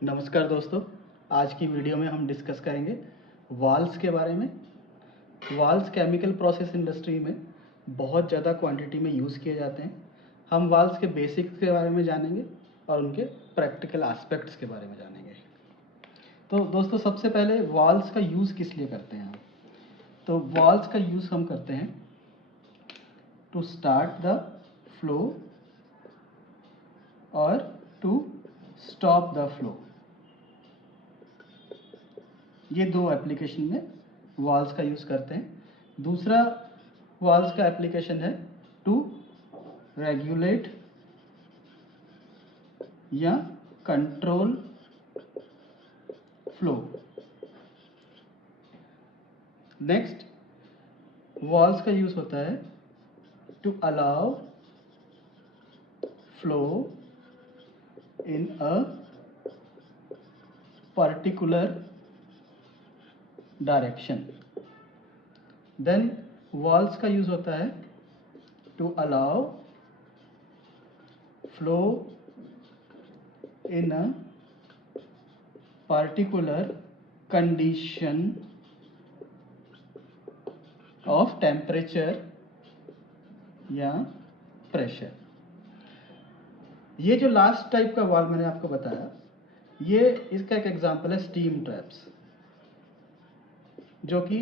नमस्कार दोस्तों, आज की वीडियो में हम डिस्कस करेंगे वाल्व्स के बारे में। वाल्व्स केमिकल प्रोसेस इंडस्ट्री में बहुत ज़्यादा क्वांटिटी में यूज़ किए जाते हैं। हम वाल्व्स के बेसिक्स के बारे में जानेंगे और उनके प्रैक्टिकल एस्पेक्ट्स के बारे में जानेंगे। तो दोस्तों, सबसे पहले वाल्व्स का यूज़ किस लिए करते हैं हम? तो वाल्व्स का यूज़ हम करते हैं टू स्टार्ट द फ्लो और टू स्टॉप द फ्लो। ये दो एप्लीकेशन में वाल्व्स का यूज़ करते हैं। दूसरा वाल्व्स का एप्लीकेशन है टू रेगुलेट या कंट्रोल फ्लो। नेक्स्ट, वाल्व्स का यूज़ होता है to allow flow in a particular direction. Then valves का यूज़ होता है to allow flow in a particular condition of temperature या प्रेशर। ये जो लास्ट टाइप का वाल्व मैंने आपको बताया, ये इसका एक एग्जांपल है स्टीम ट्रैप्स, जो कि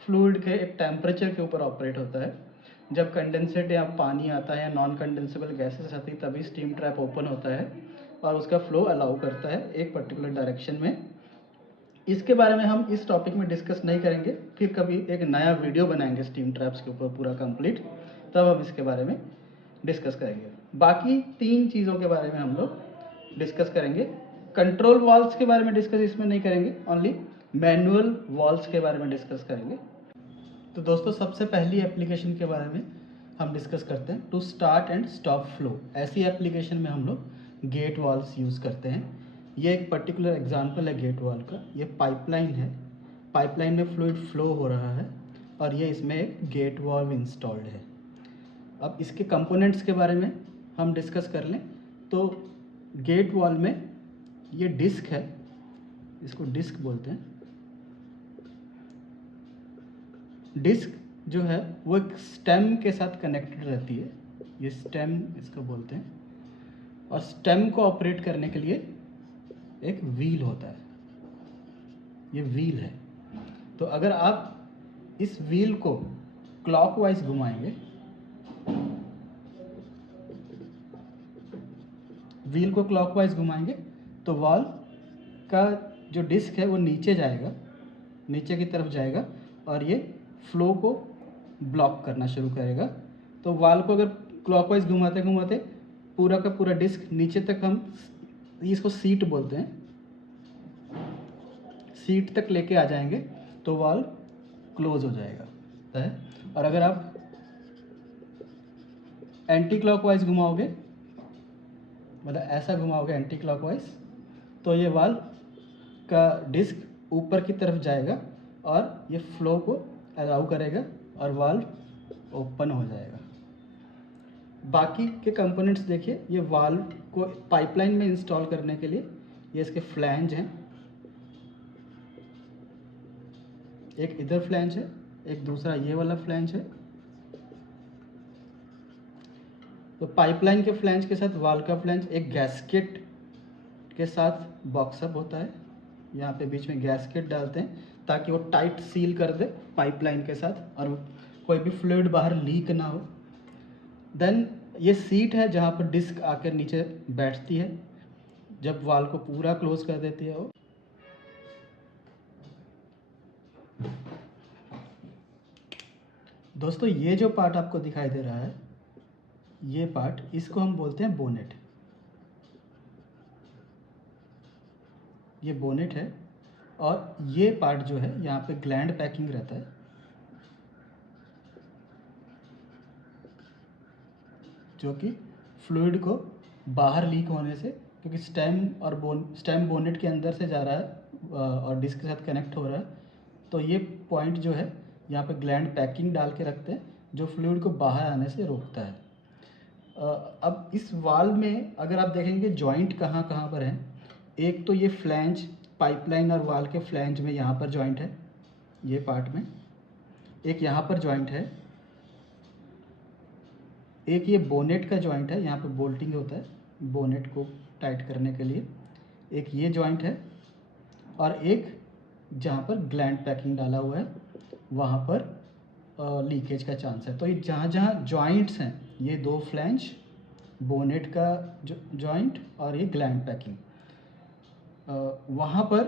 फ्लूइड के एक टेम्परेचर के ऊपर ऑपरेट होता है। जब कंडेंसेट या पानी आता है या नॉन कंडेंसेबल गैसेस आती है, तभी स्टीम ट्रैप ओपन होता है और उसका फ्लो अलाउ करता है एक पर्टिकुलर डायरेक्शन में। इसके बारे में हम इस टॉपिक में डिस्कस नहीं करेंगे, फिर कभी एक नया वीडियो बनाएंगे स्टीम ट्रैप्स के ऊपर पूरा कंप्लीट, तब हम इसके बारे में डिस्कस करेंगे। बाकी तीन चीज़ों के बारे में हम लोग डिस्कस करेंगे। कंट्रोल वाल्व्स के बारे में डिस्कस इसमें नहीं करेंगे, ओनली मैनुअल वाल्व्स के बारे में डिस्कस करेंगे। तो दोस्तों, सबसे पहली एप्लीकेशन के बारे में हम डिस्कस करते हैं, to start and stop flow. ऐसी एप्लीकेशन में हम लोग गेट वाल्व्स यूज़ करते हैं। ये एक पर्टिकुलर एग्जांपल है गेट वाल्व का। ये पाइपलाइन है, पाइपलाइन में फ्लूइड फ्लो हो रहा है और ये इसमें एक गेट वाल्व इंस्टॉल्ड है। अब इसके कंपोनेंट्स के बारे में हम डिस्कस कर लें तो गेट वाल्व में ये डिस्क है, इसको डिस्क बोलते हैं। डिस्क जो है वो एक स्टेम के साथ कनेक्टेड रहती है, ये स्टेम इसको बोलते हैं। और स्टेम को ऑपरेट करने के लिए एक व्हील होता है, ये व्हील है। तो अगर आप इस व्हील को क्लॉकवाइज घुमाएंगे, व्हील को क्लॉकवाइज घुमाएंगे तो वाल्व का जो डिस्क है वो नीचे जाएगा, नीचे की तरफ जाएगा और ये फ्लो को ब्लॉक करना शुरू करेगा। तो वाल्व को अगर क्लॉकवाइज घुमाते घुमाते पूरा का पूरा डिस्क नीचे तक, हम इसको सीट बोलते हैं, सीट तक लेके आ जाएंगे तो वाल्व क्लोज हो जाएगा है। और अगर आप एंटी क्लॉकवाइज घुमाओगे, मतलब ऐसा घुमाओगे एंटी क्लॉकवाइज, तो ये वाल्व का डिस्क ऊपर की तरफ जाएगा और ये फ्लो को अलाउ करेगा और वाल्व ओपन हो जाएगा। बाकी के कंपोनेंट्स देखिए, ये वाल्व को पाइपलाइन में इंस्टॉल करने के लिए ये इसके फ्लैंज हैं, एक इधर फ्लैंज है, एक दूसरा ये वाला फ्लैंज है। तो पाइपलाइन के फ्लैंज के साथ वाल्व का फ्लैंज एक गैस्केट के साथ बॉक्सअप होता है। यहाँ पे बीच में गैस्केट डालते हैं ताकि वो टाइट सील कर दे पाइपलाइन के साथ और कोई भी फ्लूइड बाहर लीक ना हो। देन ये सीट है जहाँ पर डिस्क आकर नीचे बैठती है जब वाल्व को पूरा क्लोज कर देती है वो। दोस्तों, ये जो पार्ट आपको दिखाई दे रहा है, ये पार्ट, इसको हम बोलते हैं बोनेट। ये बोनेट है और ये पार्ट जो है यहाँ पे ग्लैंड पैकिंग रहता है, जो कि फ्लूइड को बाहर लीक होने से, क्योंकि स्टेम बोनेट के अंदर से जा रहा है और डिस्क के साथ कनेक्ट हो रहा है, तो ये पॉइंट जो है यहाँ पे ग्लैंड पैकिंग डाल के रखते हैं जो फ्लूइड को बाहर आने से रोकता है। अब इस वाल्व में अगर आप देखेंगे जॉइंट कहाँ कहाँ पर हैं, एक तो ये फ्लैंज पाइपलाइन और वाल के फ्लैंज में यहाँ पर जॉइंट है, ये पार्ट में, एक यहाँ पर जॉइंट है, एक ये बोनेट का जॉइंट है, यहाँ पे बोल्टिंग होता है बोनेट को टाइट करने के लिए, एक ये जॉइंट है, और एक जहाँ पर ग्लैंड पैकिंग डाला हुआ है वहाँ पर लीकेज का चांस है। तो ये जहाँ जहाँ जॉइंट्स हैं, ये दो फ्लैंज, बोनेट का जॉइंट और ये ग्लैंड पैकिंग, वहाँ पर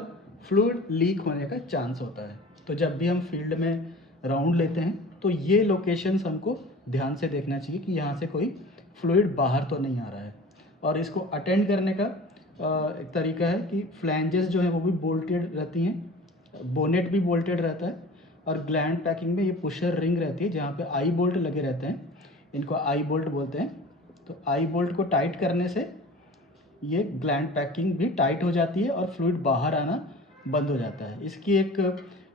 फ्लूइड लीक होने का चांस होता है। तो जब भी हम फील्ड में राउंड लेते हैं तो ये लोकेशंस हमको ध्यान से देखना चाहिए कि यहाँ से कोई फ्लूइड बाहर तो नहीं आ रहा है। और इसको अटेंड करने का एक तरीका है कि फ्लैंजेस जो हैं वो भी बोल्टेड रहती हैं, बोनेट भी बोल्टेड रहता है, और ग्लैंड पैकिंग में ये पुशर रिंग रहती है जहाँ पे आई बोल्ट लगे रहते हैं, इनको आई बोल्ट बोलते हैं। तो आई बोल्ट को टाइट करने से ये ग्लैंड पैकिंग भी टाइट हो जाती है और फ्लूइड बाहर आना बंद हो जाता है। इसकी एक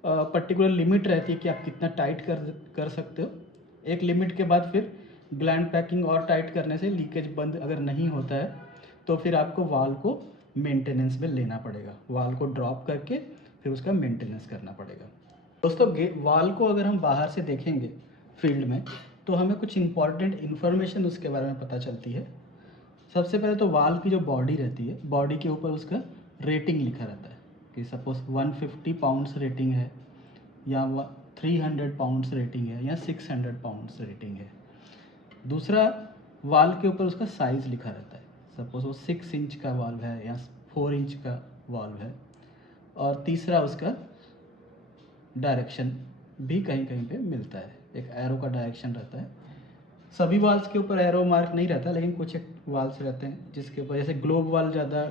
पर्टिकुलर लिमिट रहती है कि आप कितना टाइट कर सकते हो। एक लिमिट के बाद फिर ग्लैंड पैकिंग और टाइट करने से लीकेज बंद अगर नहीं होता है तो फिर आपको वाल को मेंटेनेंस में लेना पड़ेगा, वाल को ड्रॉप करके फिर उसका मेंटेनेंस करना पड़ेगा। दोस्तों वाल को अगर हम बाहर से देखेंगे फील्ड में तो हमें कुछ इंपॉर्टेंट इन्फॉर्मेशन उसके बारे में पता चलती है। सबसे पहले तो वाल की जो बॉडी रहती है, बॉडी के ऊपर उसका रेटिंग लिखा रहता है कि सपोज 150 पाउंड्स रेटिंग है, या 300 पाउंड्स रेटिंग है, या 600 पाउंड्स रेटिंग है। दूसरा, वाल के ऊपर उसका साइज़ लिखा रहता है, सपोज वो 6 इंच का वाल्व है या 4 इंच का वाल्व है। और तीसरा, उसका डायरेक्शन भी कहीं कहीं पे मिलता है, एक एरो का डायरेक्शन रहता है। सभी वाल्स के ऊपर एरो मार्क नहीं रहता, लेकिन कुछ एक वाल्स रहते हैं जिसके ऊपर, जैसे ग्लोब वाल ज़्यादा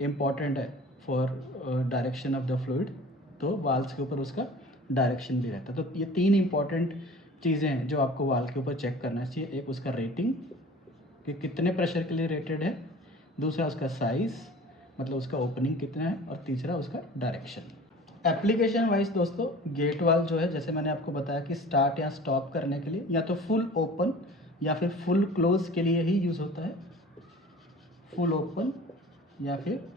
इम्पॉर्टेंट है for direction of the fluid, तो वाल्स के ऊपर उसका डायरेक्शन भी रहता है। तो ये 3 इंपॉर्टेंट चीज़ें हैं जो आपको वाल के ऊपर चेक करना चाहिए। एक उसका रेटिंग कि कितने प्रेशर के लिए रेटेड है, दूसरा उसका साइज़ मतलब उसका ओपनिंग कितना है, और तीसरा उसका डायरेक्शन। एप्लीकेशन वाइज दोस्तों, गेट वाल जो है, जैसे मैंने आपको बताया कि स्टार्ट या स्टॉप करने के लिए या तो फुल ओपन या फिर फुल क्लोज के लिए ही यूज़ होता है। फुल ओपन या फिर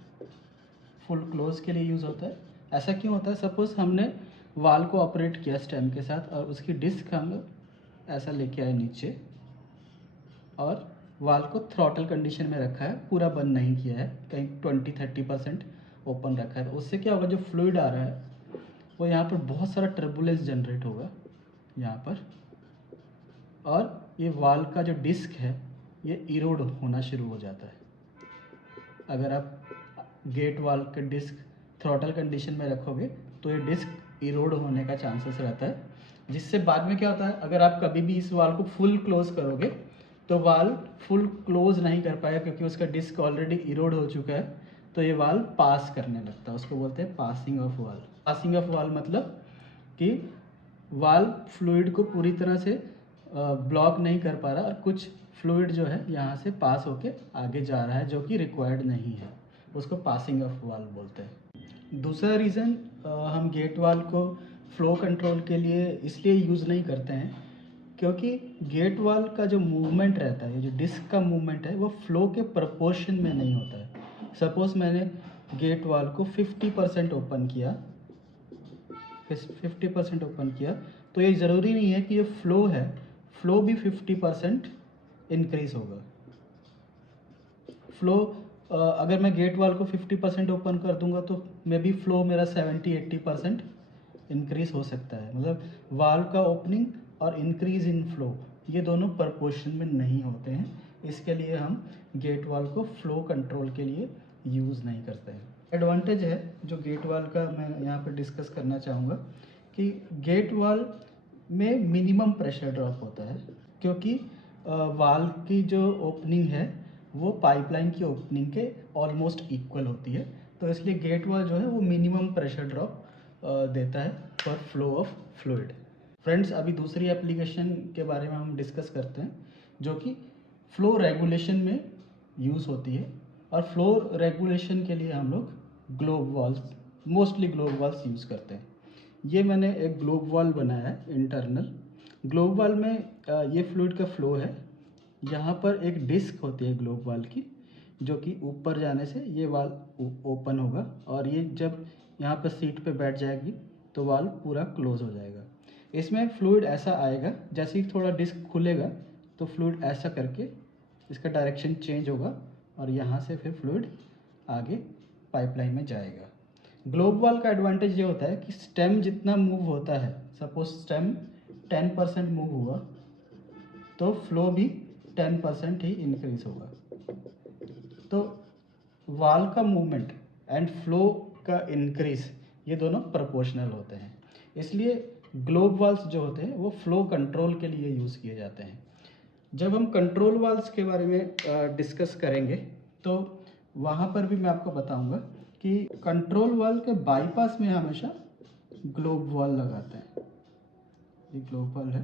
फुल क्लोज के लिए यूज़ होता है। ऐसा क्यों होता है? सपोज हमने वाल को ऑपरेट किया स्टेम के साथ और उसकी डिस्क हम ऐसा लेके आए नीचे और वाल को थ्रॉटल कंडीशन में रखा है, पूरा बंद नहीं किया है, कहीं 20-30% ओपन रखा है। तो उससे क्या होगा, जो फ्लूइड आ रहा है वो यहाँ पर बहुत सारा टर्बुलेंस जनरेट होगा यहाँ पर, और ये वाल का जो डिस्क है ये इरोड होना शुरू हो जाता है। अगर आप गेट वाल का डिस्क थ्रॉटल कंडीशन में रखोगे तो ये डिस्क इरोड होने का चांसेस रहता है, जिससे बाद में क्या होता है, अगर आप कभी भी इस वाल को फुल क्लोज करोगे तो वाल फुल क्लोज नहीं कर पाएगा क्योंकि उसका डिस्क ऑलरेडी इरोड हो चुका है। तो ये वाल पास करने लगता है, उसको बोलते हैं पासिंग ऑफ वाल। पासिंग ऑफ वाल मतलब कि वाल फ्लूइड को पूरी तरह से ब्लॉक नहीं कर पा रहा और कुछ फ्लूइड जो है यहाँ से पास होके आगे जा रहा है जो कि रिक्वायर्ड नहीं है, उसको पासिंग ऑफ वाल बोलते हैं। दूसरा रीज़न, हम गेट वाल को फ्लो कंट्रोल के लिए इसलिए यूज़ नहीं करते हैं क्योंकि गेट वाल का जो मूवमेंट रहता है, जो डिस्क का मूवमेंट है, वो फ्लो के प्रपोर्शन में नहीं होता है। सपोज़ मैंने गेट वाल को 50% ओपन किया, 50% ओपन किया, तो ये ज़रूरी नहीं है कि ये फ्लो है, फ्लो भी 50% इंक्रीज़ होगा। फ्लो अगर मैं गेट वाल को 50% ओपन कर दूंगा तो मे बी फ्लो मेरा 70-80% इंक्रीज़ हो सकता है। मतलब वाल्व का ओपनिंग और इंक्रीज़ इन फ्लो ये दोनों प्रपोर्शन में नहीं होते हैं, इसके लिए हम गेट वाल को फ्लो कंट्रोल के लिए यूज़ नहीं करते हैं। एडवांटेज है जो गेट वाल का मैं यहाँ पे डिस्कस करना चाहूँगा कि गेट वाल में मिनिमम प्रेशर ड्रॉप होता है क्योंकि वाल की जो ओपनिंग है वो पाइपलाइन की ओपनिंग के ऑलमोस्ट इक्वल होती है, तो इसलिए गेट वाल जो है वो मिनिमम प्रेशर ड्रॉप देता है for flow of fluid. Friends, अभी दूसरी एप्लीकेशन के बारे में हम डिस्कस करते हैं जो कि फ्लो रेगुलेशन में यूज़ होती है। और फ्लो रेगुलेशन के लिए हम लोग globe valves, mostly globe valves use करते हैं। ये मैंने एक ग्लोब वाल बनाया है इंटरनल। ग्लोब वाल में ये फ्लूइड का फ्लो है, यहाँ पर एक डिस्क होती है ग्लोब वाल की, जो कि ऊपर जाने से ये वाल्व ओपन होगा, और ये जब यहाँ पर सीट पे बैठ जाएगी तो वाल्व पूरा क्लोज हो जाएगा। इसमें फ्लूइड ऐसा आएगा, जैसे ही थोड़ा डिस्क खुलेगा तो फ्लूइड ऐसा करके इसका डायरेक्शन चेंज होगा और यहाँ से फिर फ्लूइड आगे पाइपलाइन में जाएगा। ग्लोब वाल्व का एडवांटेज ये होता है कि स्टेम जितना मूव होता है, सपोज स्टेम 10% मूव हुआ तो फ्लो भी 10% ही इंक्रीज होगा। तो वाल्व का मूवमेंट एंड फ्लो का इंक्रीज ये दोनों प्रोपोर्शनल होते हैं, इसलिए ग्लोब वाल्व्स जो होते हैं वो फ्लो कंट्रोल के लिए यूज़ किए जाते हैं। जब हम कंट्रोल वाल्व्स के बारे में डिस्कस करेंगे तो वहाँ पर भी मैं आपको बताऊंगा कि कंट्रोल वाल्व के बाईपास में हमेशा ग्लोब वाल्व लगाते हैं। ये ग्लोब वाल्व है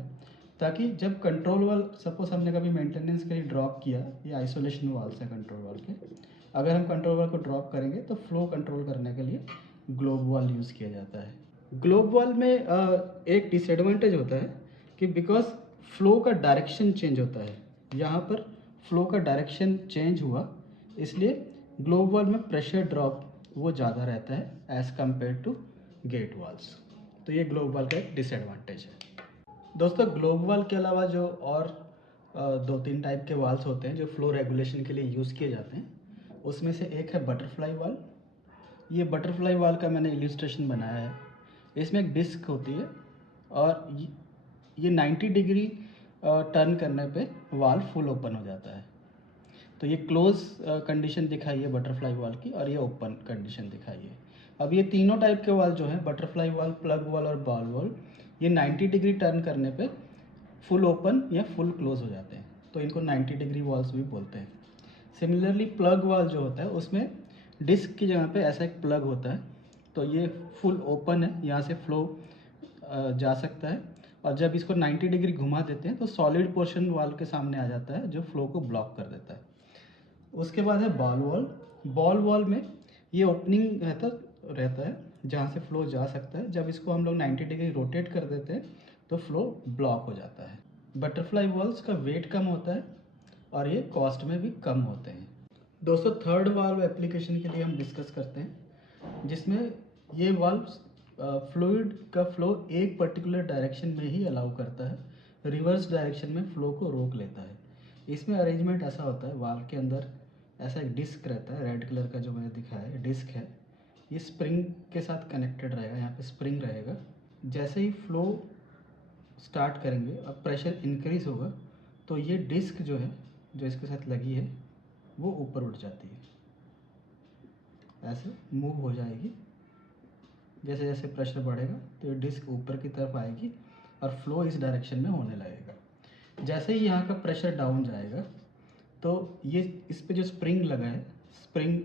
ताकि जब कंट्रोल वाल्व सपोज हमने कभी मेंटेनेंस के लिए ड्रॉप किया, ये आइसोलेशन वाल्व है कंट्रोल वाल्व के, अगर हम कंट्रोल वाल्व को ड्रॉप करेंगे तो फ्लो कंट्रोल करने के लिए ग्लोब वाल्व यूज़ किया जाता है। ग्लोब वाल्व में एक डिसएडवांटेज होता है कि बिकॉज फ्लो का डायरेक्शन चेंज होता है, यहाँ पर फ्लो का डायरेक्शन चेंज हुआ इसलिए ग्लोब वाल्व में प्रेशर ड्रॉप वो ज़्यादा रहता है as compare to gate valves. तो ये ग्लोब वाल्व का एक डिसएडवांटेज है। दोस्तों ग्लोब वाल्व के अलावा जो और 2-3 टाइप के वाल्व्स होते हैं जो फ्लो रेगुलेशन के लिए यूज़ किए जाते हैं, उसमें से एक है बटरफ्लाई वाल्व। ये बटरफ्लाई वाल्व का मैंने इल्यूस्ट्रेशन बनाया है। इसमें एक डिस्क होती है और ये 90 डिग्री टर्न करने पे वाल्व फुल ओपन हो जाता है। तो ये क्लोज कंडीशन दिखाई है बटरफ्लाई वाल्व की, और ये ओपन कंडीशन दिखाई है। अब ये तीनों टाइप के वाल्व जो हैं, बटरफ्लाई वाल्व, प्लग वाल्व और बॉल वाल्व, ये 90 डिग्री टर्न करने पे फुल ओपन या फुल क्लोज हो जाते हैं, तो इनको 90 डिग्री वाल्व्स भी बोलते हैं। सिमिलरली प्लग वाल्व जो होता है उसमें डिस्क की जगह पे ऐसा एक प्लग होता है, तो ये फुल ओपन है, यहाँ से फ्लो जा सकता है, और जब इसको 90 डिग्री घुमा देते हैं तो सॉलिड पोर्शन वाल्व के सामने आ जाता है जो फ्लो को ब्लॉक कर देता है। उसके बाद है बॉल वाल्व। बॉल वाल्व में ये ओपनिंग रहता है जहाँ से फ्लो जा सकता है, जब इसको हम लोग 90 डिग्री रोटेट कर देते हैं तो फ्लो ब्लॉक हो जाता है। बटरफ्लाई वाल्व्स का वेट कम होता है और ये कॉस्ट में भी कम होते हैं। दोस्तों थर्ड वाल्व एप्लीकेशन के लिए हम डिस्कस करते हैं, जिसमें ये वाल्व फ्लूइड का फ्लो एक पर्टिकुलर डायरेक्शन में ही अलाउ करता है, रिवर्स डायरेक्शन में फ्लो को रोक लेता है। इसमें अरेंजमेंट ऐसा होता है, वाल्व के अंदर ऐसा एक डिस्क रहता है, रेड कलर का जो मैंने दिखाया है डिस्क है, ये स्प्रिंग के साथ कनेक्टेड रहेगा, यहाँ पे स्प्रिंग रहेगा। जैसे ही फ्लो स्टार्ट करेंगे और प्रेशर इंक्रीज होगा तो ये डिस्क जो है, जो इसके साथ लगी है, वो ऊपर उठ जाती है, ऐसे मूव हो जाएगी। जैसे जैसे प्रेशर बढ़ेगा तो ये डिस्क ऊपर की तरफ आएगी और फ्लो इस डायरेक्शन में होने लगेगा। जैसे ही यहाँ का प्रेशर डाउन जाएगा तो ये इस पे जो स्प्रिंग लगा है, स्प्रिंग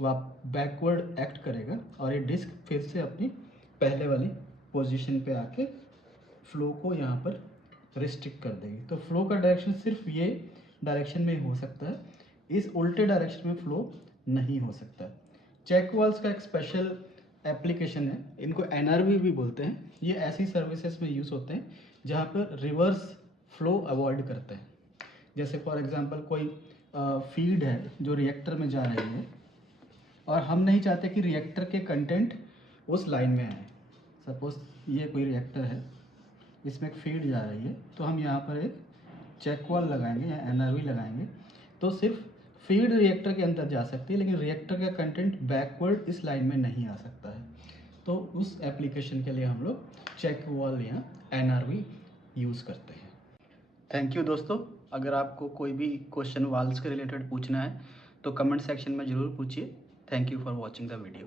बैकवर्ड एक्ट करेगा और ये डिस्क फिर से अपनी पहले वाली पोजीशन पे आके फ्लो को यहाँ पर रिस्ट्रिक्ट कर देगी। तो फ्लो का डायरेक्शन सिर्फ ये डायरेक्शन में हो सकता है, इस उल्टे डायरेक्शन में फ्लो नहीं हो सकता। चेक वाल्व्स का एक स्पेशल एप्लीकेशन है, इनको एनआरवी भी बोलते हैं। ये ऐसी सर्विसेज में यूज़ होते हैं जहाँ पर रिवर्स फ्लो अवॉइड करते हैं। जैसे फॉर एग्जांपल कोई फीड है जो रिएक्टर में जा रही है और हम नहीं चाहते कि रिएक्टर के कंटेंट उस लाइन में आए। सपोज ये कोई रिएक्टर है, इसमें एक फीड जा रही है, तो हम यहाँ पर एक चेक वाल्व लगाएंगे या एनआरवी लगाएंगे, तो सिर्फ फीड रिएक्टर के अंदर जा सकती है, लेकिन रिएक्टर का कंटेंट बैकवर्ड इस लाइन में नहीं आ सकता है। तो उस एप्लीकेशन के लिए हम लोग चेक वाल्व या एनआरवी यूज़ करते हैं। थैंक यू दोस्तों। अगर आपको कोई भी क्वेश्चन वाल्व्स के रिलेटेड पूछना है तो कमेंट सेक्शन में ज़रूर पूछिए। Thank you for watching the video.